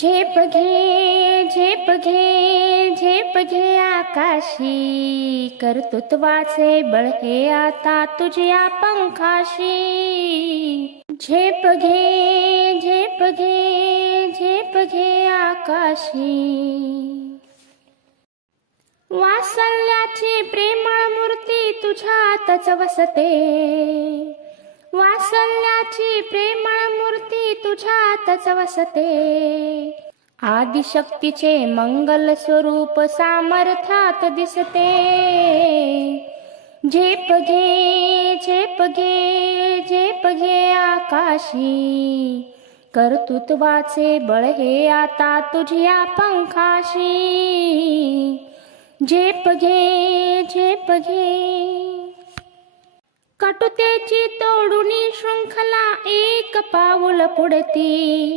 झेप घे झेप घे झेप घे आकाशी, कर्तृत्वाचे बळ हे आता तुझ्या पंखाशी. झेप घे झेप घे झेप घे आकाशी. वात्सल्याची प्रेमळ मूर्ती तुझ्यातच वसते, वात्सल्याची प्रेमळ मूर्ती तुझ्यातच वसते. आदिशक्तीचे मंगल स्वरूप सामर्थ्यात दिसते. झेप घे झेप घे झेप घे आकाशी, कर्तृत्वाचे बळ हे आता तुझ्या पंखाशी. झेप घे झेप घे. कटुतेची तोडून शृंखला एक पाऊल पुढती.